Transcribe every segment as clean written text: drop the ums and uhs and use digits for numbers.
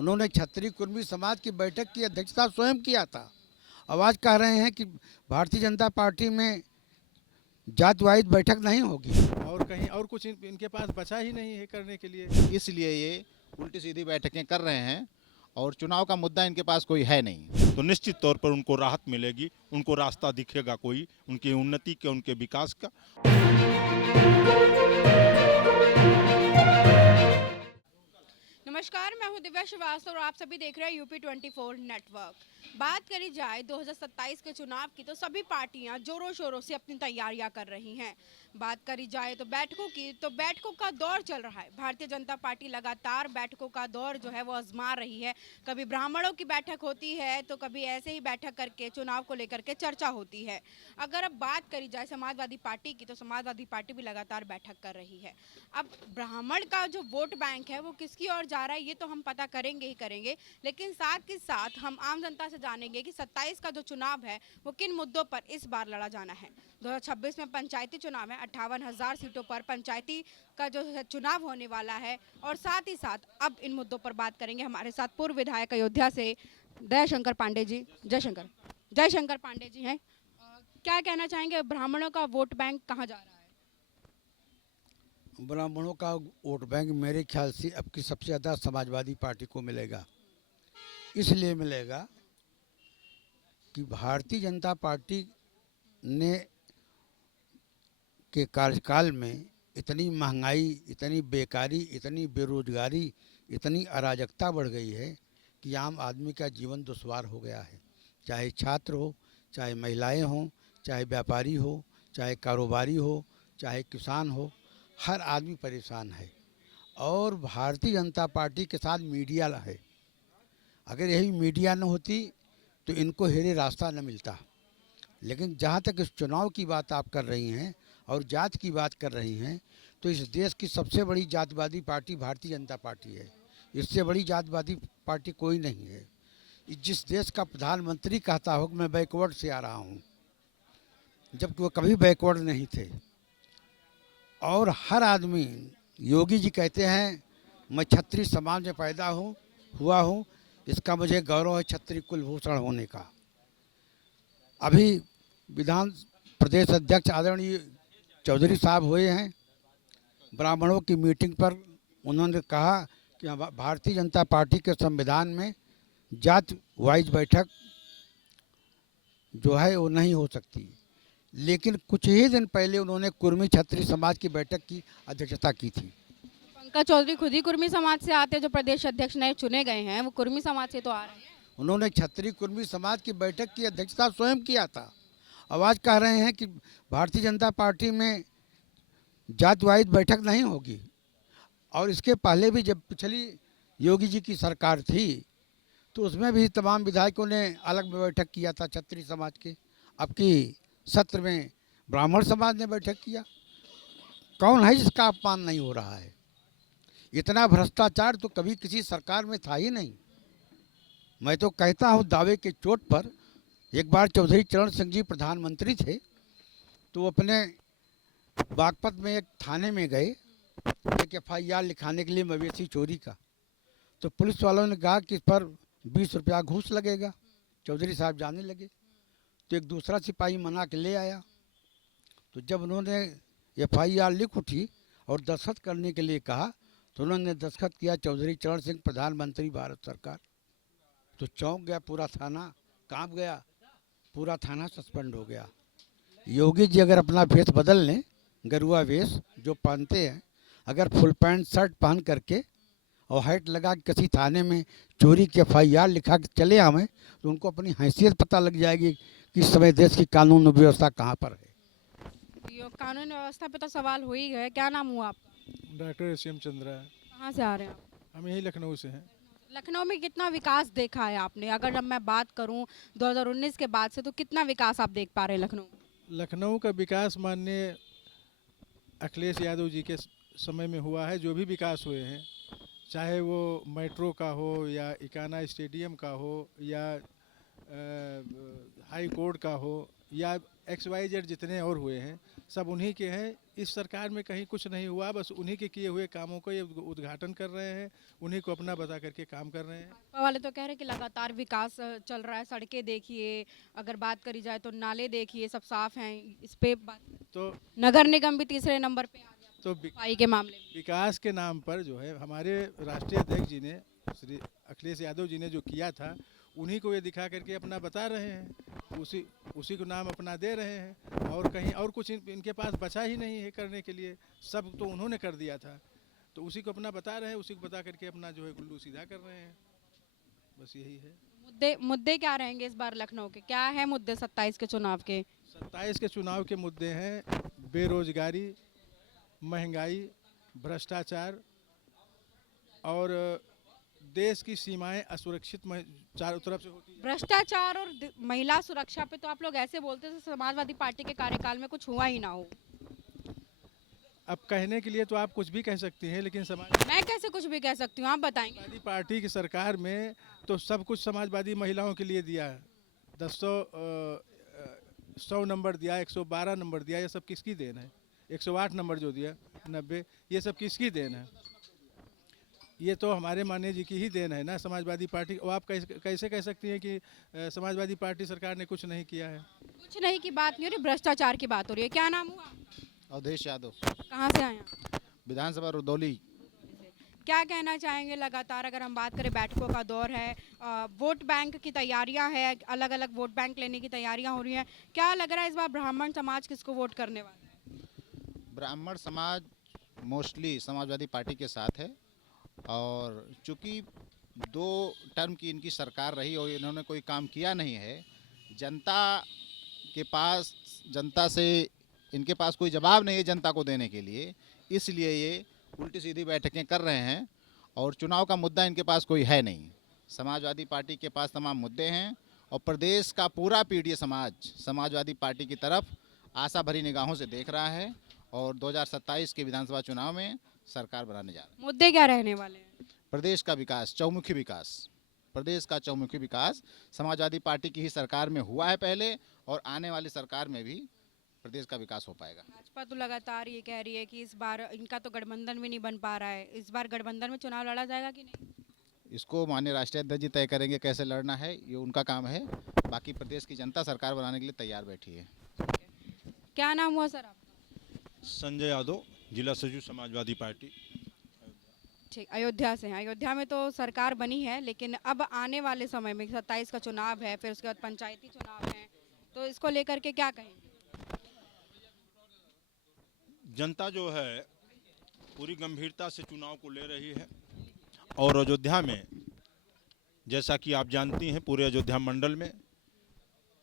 उन्होंने क्षत्रिय कुर्मी समाज की बैठक की अध्यक्षता स्वयं किया था। अब आज कह रहे हैं कि भारतीय जनता पार्टी में जात वाइज बैठक नहीं होगी। और कहीं और कुछ इनके पास बचा ही नहीं है करने के लिए, इसलिए ये उल्टी सीधी बैठकें कर रहे हैं और चुनाव का मुद्दा इनके पास कोई है नहीं। तो निश्चित तौर पर उनको राहत मिलेगी, उनको रास्ता दिखेगा कोई उनकी उन्नति का, उनके विकास का। नमस्कार, मैं हूं दिव्या श्रीवास्तव और आप सभी देख रहे हैं यूपी 24 नेटवर्क। बात करी जाए 2027 के चुनाव की तो सभी पार्टियां जोरों शोरों से अपनी तैयारियां कर रही हैं। बात करी जाए तो बैठकों की, तो बैठकों का दौर चल रहा है। भारतीय जनता पार्टी लगातार बैठकों का दौर जो है वो आजमा रही है। कभी ब्राह्मणों की बैठक होती है तो कभी ऐसे ही बैठक करके चुनाव को लेकर के चर्चा होती है। अगर अब बात करी जाए समाजवादी पार्टी की तो समाजवादी पार्टी भी लगातार बैठक कर रही है। अब ब्राह्मण का जो वोट बैंक है वो किसकी ओर जा रहा है ये तो हम पता करेंगे ही करेंगे, लेकिन साथ ही साथ हम आम जनता से जानेंगे कि 27 का जो चुनाव है वो किन मुद्दों पर इस बार लड़ा जाना है। 2026 में पंचायती चुनाव है, 58,000 सीटों पर पंचायती का जो है चुनाव होने वाला है। और साथ ही साथ अब इन मुद्दों पर बात करेंगे हमारे साथ पूर्व विधायक अयोध्या से दयाशंकर पांडे जी। जयशंकर पांडे जी हैं। क्या कहना चाहेंगे, ब्राह्मणों का वोट बैंक कहाँ जा रहा है? ब्राह्मणों का वोट बैंक मेरे ख्याल से अब की सबसे ज़्यादा समाजवादी पार्टी को मिलेगा। इसलिए मिलेगा कि भारतीय जनता पार्टी ने के कार्यकाल में इतनी महंगाई, इतनी बेकारी, इतनी बेरोजगारी, इतनी अराजकता बढ़ गई है कि आम आदमी का जीवन दुश्वार हो गया है। चाहे छात्र हो, चाहे महिलाएं हों, चाहे व्यापारी हो, चाहे कारोबारी हो, चाहे किसान हो, हर आदमी परेशान है। और भारतीय जनता पार्टी के साथ मीडिया है। अगर यही मीडिया न होती तो इनको हेरे रास्ता न मिलता। लेकिन जहाँ तक इस चुनाव की बात आप कर रही हैं और जात की बात कर रही हैं, तो इस देश की सबसे बड़ी जातिवादी पार्टी भारतीय जनता पार्टी है। इससे बड़ी जातिवादी पार्टी कोई नहीं है। जिस देश का प्रधानमंत्री कहता हो कि मैं बैकवर्ड से आ रहा हूँ, जबकि वो कभी बैकवर्ड नहीं थे। और हर आदमी, योगी जी कहते हैं मैं क्षत्रिय समाज में पैदा हुआ हूँ, इसका मुझे गौरव है क्षत्रिय कुलभूषण होने का। अभी विधान प्रदेश अध्यक्ष आदरणीय चौधरी साहब हुए हैं, ब्राह्मणों की मीटिंग पर उन्होंने कहा कि भारतीय जनता पार्टी के संविधान में जात वाइज बैठक जो है वो नहीं हो सकती। लेकिन कुछ ही दिन पहले उन्होंने कुर्मी क्षत्रिय समाज की बैठक की अध्यक्षता की थी। पंकज चौधरी खुद ही कुर्मी समाज से आते हैं, जो प्रदेश अध्यक्ष नए चुने गए हैं वो कुर्मी समाज से तो आ रहे हैं। उन्होंने क्षत्रिय कुर्मी समाज की बैठक की अध्यक्षता स्वयं किया था। अब आज कह रहे हैं कि भारतीय जनता पार्टी में जात वाइज बैठक नहीं होगी। और इसके पहले भी जब पिछली योगी जी की सरकार थी तो उसमें भी तमाम विधायकों ने अलग बैठक किया था क्षत्रिय समाज के। अब की सत्र में ब्राह्मण समाज ने बैठक किया। कौन है जिसका अपमान नहीं हो रहा है? इतना भ्रष्टाचार तो कभी किसी सरकार में था ही नहीं। मैं तो कहता हूँ दावे के चोट पर, एक बार चौधरी चरण सिंह जी प्रधानमंत्री थे तो अपने बागपत में एक थाने में गए एक FIR लिखाने के लिए मवेशी चोरी का। तो पुलिस वालों ने कहा कि इस पर 20 रुपया घूस लगेगा। चौधरी साहब जाने लगे तो एक दूसरा सिपाही मना के ले आया। तो जब उन्होंने FIR लिख उठी और दस्तखत करने के लिए कहा तो उन्होंने दस्तखत किया चौधरी चरण सिंह प्रधानमंत्री भारत सरकार। तो चौंक गया पूरा थाना, कांप गया, पूरा थाना सस्पेंड हो गया। योगी जी अगर अपना वेश बदल लें, गरुआ वेश जो पहनते हैं, अगर फुल पैंट शर्ट पहन करके और हैट लगा के किसी थाने में चोरी की FIR लिखा के चले आवें तो उनको अपनी हैसियत पता लग जाएगी कि इस समय देश की कानून व्यवस्था कहाँ पर है। कानून व्यवस्था पे तो सवाल हो ही गए। क्या नाम हुआ आपका? Doctor SM Chandra. कहाँ से आ रहे हैं आप? हम यही लखनऊ से हैं। लखनऊ में कितना विकास देखा है आपने? अगर जब मैं बात करूं 2019 के बाद से, तो कितना विकास आप देख पा रहे हैं लखनऊ? लखनऊ का विकास माननीय अखिलेश यादव जी के समय में हुआ है। जो भी विकास हुए हैं, चाहे वो मेट्रो का हो या इकाना स्टेडियम का हो या हाई कोर्ट का हो या XYZ जितने और हुए हैं, सब उन्हीं के हैं। इस सरकार में कहीं कुछ नहीं हुआ, बस उन्हीं के किए हुए कामों को ये उद्घाटन कर रहे हैं, उन्हीं को अपना बता करके काम कर रहे हैं। भाजपा वाले तो कह रहे हैं कि लगातार विकास चल रहा है, सड़कें देखिए, अगर बात करी जाए तो नाले देखिए सब साफ हैं, इस पे बात तो नगर निगम भी तीसरे नंबर पे आ गया तो सफाई के मामले में। विकास के नाम पर जो है हमारे राष्ट्रीय अध्यक्ष जी ने, श्री अखिलेश यादव जी ने जो किया था, उन्हीं को ये दिखा करके अपना बता रहे हैं, उसी को नाम अपना दे रहे हैं, और कहीं और कुछ इनके पास बचा ही नहीं है करने के लिए। सब तो उन्होंने कर दिया था, तो उसी को अपना बता रहे हैं, उसी को बता करके अपना जो है गुल्लू सीधा कर रहे हैं। बस यही है। मुद्दे क्या रहेंगे इस बार लखनऊ के, क्या है मुद्दे 27 के चुनाव के? 27 के चुनाव के मुद्दे हैं बेरोजगारी, महंगाई, भ्रष्टाचार और देश की सीमाएं असुरक्षित चारों तरफ से होती है। भ्रष्टाचार और महिला सुरक्षा पे तो आप लोग ऐसे बोलते हैं समाजवादी पार्टी के कार्यकाल में कुछ हुआ ही ना हो। अब कहने के लिए तो आप कुछ भी कह सकती हैं, लेकिन समाजवादी मैं कैसे कुछ भी कह सकती हूँ, आप बताएंगे। पार्टी की सरकार में तो सब कुछ समाजवादी महिलाओं के लिए दिया है। 100 नंबर दिया, 112 नंबर दिया, ये सब किसकी देन है? 108 नंबर जो दिया, 90, ये सब किसकी देन है? ये तो हमारे माननीय जी की ही देन है ना, समाजवादी पार्टी। और आप कैसे कह सकती हैं कि समाजवादी पार्टी सरकार ने कुछ नहीं किया है? कुछ नहीं की बात नहीं हो रही, भ्रष्टाचार की बात हो रही है। क्या नाम हुआ? अवधेश यादव, कहाँ से आए हैं? विधानसभा रुदौली। क्या कहना चाहेंगे? लगातार अगर हम बात करें, बैठकों का दौर है, वोट बैंक की तैयारियां हैं, अलग अलग वोट बैंक लेने की तैयारियां हो रही हैं। क्या लग रहा है इस बार ब्राह्मण समाज किसको वोट करने वाला है? ब्राह्मण समाज मोस्टली समाजवादी पार्टी के साथ है, और चूंकि 2 टर्म की इनकी सरकार रही और इन्होंने कोई काम किया नहीं है, जनता से इनके पास कोई जवाब नहीं है जनता को देने के लिए, इसलिए ये उल्टी सीधी बैठकें कर रहे हैं, और चुनाव का मुद्दा इनके पास कोई है नहीं। समाजवादी पार्टी के पास तमाम मुद्दे हैं, और प्रदेश का पूरा पीढ़ी समाज समाजवादी पार्टी की तरफ आशा भरी निगाहों से देख रहा है, और 2027 के विधानसभा चुनाव में सरकार बनाने जा रहा है। मुद्दे क्या रहने वाले हैं? प्रदेश का विकास, चौमुखी विकास, प्रदेश का चौमुखी विकास समाजवादी पार्टी की ही सरकार में हुआ है पहले, और आने वाली सरकार में भी प्रदेश का विकास हो पाएगा। भाजपा तो लगातार ये कह रही है कि इस बार इनका तो गठबंधन भी नहीं बन पा रहा है, इस बार गठबंधन में चुनाव लड़ा जाएगा कि नहीं? इसको माननीय राष्ट्रीय अध्यक्ष जी तय करेंगे कैसे लड़ना है, ये उनका काम है। बाकी प्रदेश की जनता सरकार बनाने के लिए तैयार बैठी है। क्या नाम हुआ सर आपका? संजय यादव, जिला सचिव समाजवादी पार्टी। ठीक, अयोध्या से हैं। अयोध्या में तो सरकार बनी है, लेकिन अब आने वाले समय में 27 का चुनाव है, फिर उसके बाद पंचायती चुनाव है, तो इसको लेकर के क्या कहेंगे? जनता जो है पूरी गंभीरता से चुनाव को ले रही है, और अयोध्या में जैसा कि आप जानती हैं, पूरे अयोध्या मंडल में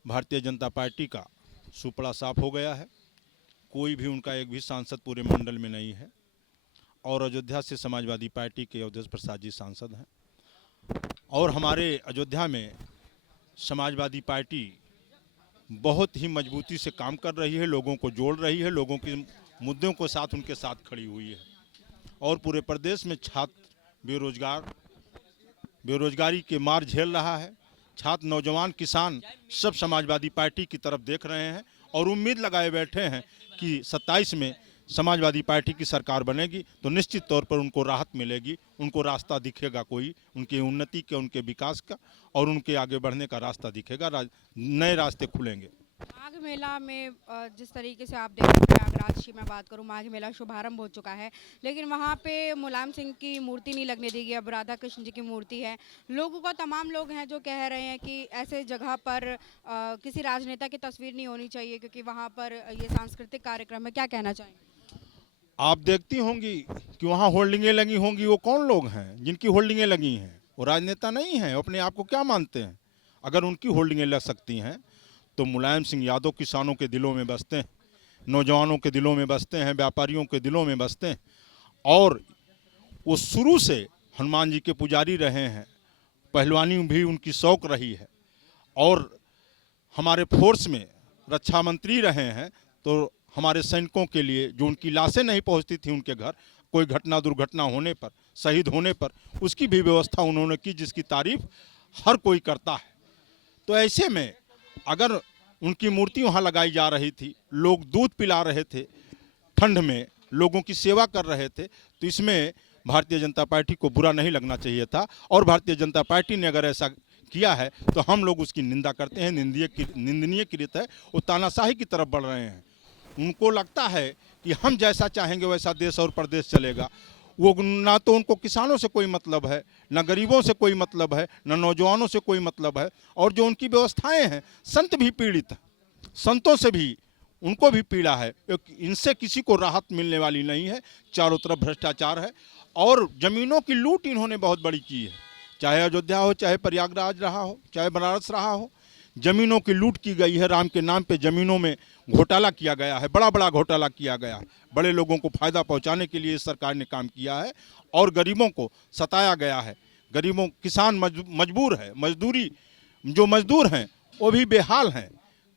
भारतीय जनता पार्टी का सुपड़ा साफ हो गया है। कोई भी उनका एक भी सांसद पूरे मंडल में नहीं है, और अयोध्या से समाजवादी पार्टी के अवधेश प्रसाद जी सांसद हैं। और हमारे अयोध्या में समाजवादी पार्टी बहुत ही मजबूती से काम कर रही है, लोगों को जोड़ रही है, लोगों के मुद्दों के साथ उनके साथ खड़ी हुई है। और पूरे प्रदेश में छात्र बेरोजगारी के मार झेल रहा है। छात्र, नौजवान, किसान सब समाजवादी पार्टी की तरफ देख रहे हैं, और उम्मीद लगाए बैठे हैं कि 27 में समाजवादी पार्टी की सरकार बनेगी तो निश्चित तौर पर उनको राहत मिलेगी, उनको रास्ता दिखेगा, कोई उनकी उन्नति का, उनके विकास का, और उनके आगे बढ़ने का रास्ता दिखेगा, नए रास्ते खुलेंगे। माघ मेला में जिस तरीके से आप देख रहे हैं, प्रयागराज की मैं बात करूं, माघ मेला शुभारंभ हो चुका है, लेकिन वहां पे मुलायम सिंह की मूर्ति नहीं लगने दी गई, अब राधा कृष्ण जी की मूर्ति है। लोगों को, तमाम लोग हैं जो कह रहे हैं कि ऐसे जगह पर किसी राजनेता की तस्वीर नहीं होनी चाहिए, क्योंकि वहां पर ये सांस्कृतिक कार्यक्रम है। क्या कहना चाहेंगे? आप देखती होंगी कि वहाँ होल्डिंगें लगी होंगी, वो कौन लोग हैं जिनकी होल्डिंगें लगी हैं? वो राजनेता नहीं हैं, अपने आप को क्या मानते हैं? अगर उनकी होल्डिंगें लग सकती हैं तो मुलायम सिंह यादव किसानों के दिलों में बसते हैं, नौजवानों के दिलों में बसते हैं, व्यापारियों के दिलों में बसते हैं, और वो शुरू से हनुमान जी के पुजारी रहे हैं, पहलवानी भी उनकी शौक रही है, और हमारे फोर्स में रक्षा मंत्री रहे हैं। तो हमारे सैनिकों के लिए जो उनकी लाशें नहीं पहुंचती थी उनके घर, कोई घटना दुर्घटना होने पर, शहीद होने पर, उसकी भी व्यवस्था उन्होंने की, जिसकी तारीफ हर कोई करता है। तो ऐसे में अगर उनकी मूर्ति वहाँ लगाई जा रही थी, लोग दूध पिला रहे थे, ठंड में लोगों की सेवा कर रहे थे, तो इसमें भारतीय जनता पार्टी को बुरा नहीं लगना चाहिए था। और भारतीय जनता पार्टी ने अगर ऐसा किया है तो हम लोग उसकी निंदा करते हैं, निंदनीय कृत है। वो तानाशाही की तरफ बढ़ रहे हैं। उनको लगता है कि हम जैसा चाहेंगे वैसा देश और प्रदेश चलेगा। वो ना तो उनको किसानों से कोई मतलब है, ना गरीबों से कोई मतलब है, ना नौजवानों से कोई मतलब है। और जो उनकी व्यवस्थाएं हैं, संत भी पीड़ित हैं, संतों से भी उनको भी पीड़ा है। इनसे किसी को राहत मिलने वाली नहीं है। चारों तरफ भ्रष्टाचार है और ज़मीनों की लूट इन्होंने बहुत बड़ी की है। चाहे अयोध्या हो, चाहे प्रयागराज रहा हो, चाहे बनारस रहा हो, ज़मीनों की लूट की गई है। राम के नाम पे ज़मीनों में घोटाला किया गया है, बड़ा बड़ा घोटाला किया गया है। बड़े लोगों को फ़ायदा पहुंचाने के लिए इस सरकार ने काम किया है और गरीबों को सताया गया है। गरीबों, किसान मजबूर है, मजदूरी जो मजदूर हैं वो भी बेहाल हैं।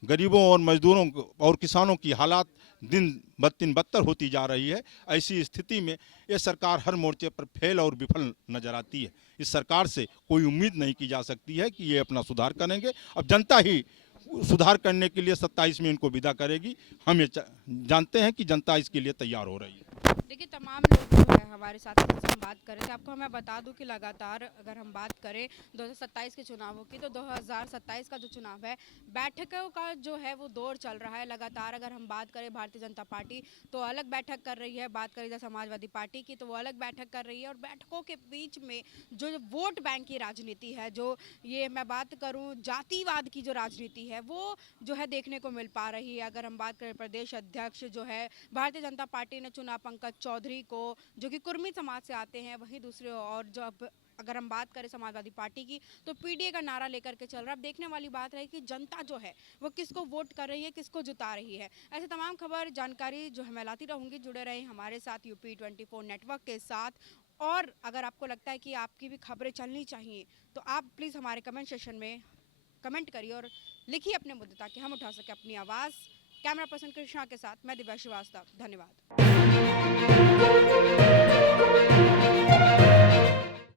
गरीबों और मजदूरों और किसानों की हालात दिन ब दिन बदतर होती जा रही है। ऐसी स्थिति में ये सरकार हर मोर्चे पर फेल और विफल नजर आती है। इस सरकार से कोई उम्मीद नहीं की जा सकती है कि ये अपना सुधार करेंगे। अब जनता ही सुधार करने के लिए 27 में इनको विदा करेगी। हम ये जानते हैं कि जनता इसके लिए तैयार हो रही है। देखिए, तमाम लोग जो है हमारे साथ जिनसे हम बात कर रहे थे, आपको मैं बता दूं कि लगातार अगर हम बात करें 2027 के चुनावों की, तो 2027 का जो चुनाव है, बैठकों का जो है वो दौर चल रहा है लगातार। अगर हम बात करें भारतीय जनता पार्टी तो अलग बैठक कर रही है, बात करें समाजवादी पार्टी की तो वो अलग बैठक कर रही है। और बैठकों के बीच में जो वोट बैंक की राजनीति है, जो ये मैं बात करूँ जातिवाद की जो राजनीति है, वो जो है देखने को मिल पा रही है। अगर हम बात करें प्रदेश अध्यक्ष जो है भारतीय जनता पार्टी ने चुना पंकज चौधरी को, जो कि कुर्मी समाज से आते हैं। वहीं दूसरे और जो अगर हम बात करें समाजवादी पार्टी की तो पीडीए का नारा लेकर के चल रहा है। अब देखने वाली बात है कि जनता जो है वो किसको वोट कर रही है, किसको जिता रही है। ऐसे तमाम खबर जानकारी जो है मैं लाती रहूंगी। जुड़े रहें हमारे साथ यूपी 24 नेटवर्क के साथ। और अगर आपको लगता है कि आपकी भी खबरें चलनी चाहिए तो आप प्लीज़ हमारे कमेंट सेक्शन में कमेंट करिए और लिखिए अपने मुद्दे ताकि हम उठा सकें अपनी आवाज़। कैमरा पर्सन कृष्णा के साथ मैं दिव्या श्रीवास्तव, धन्यवाद।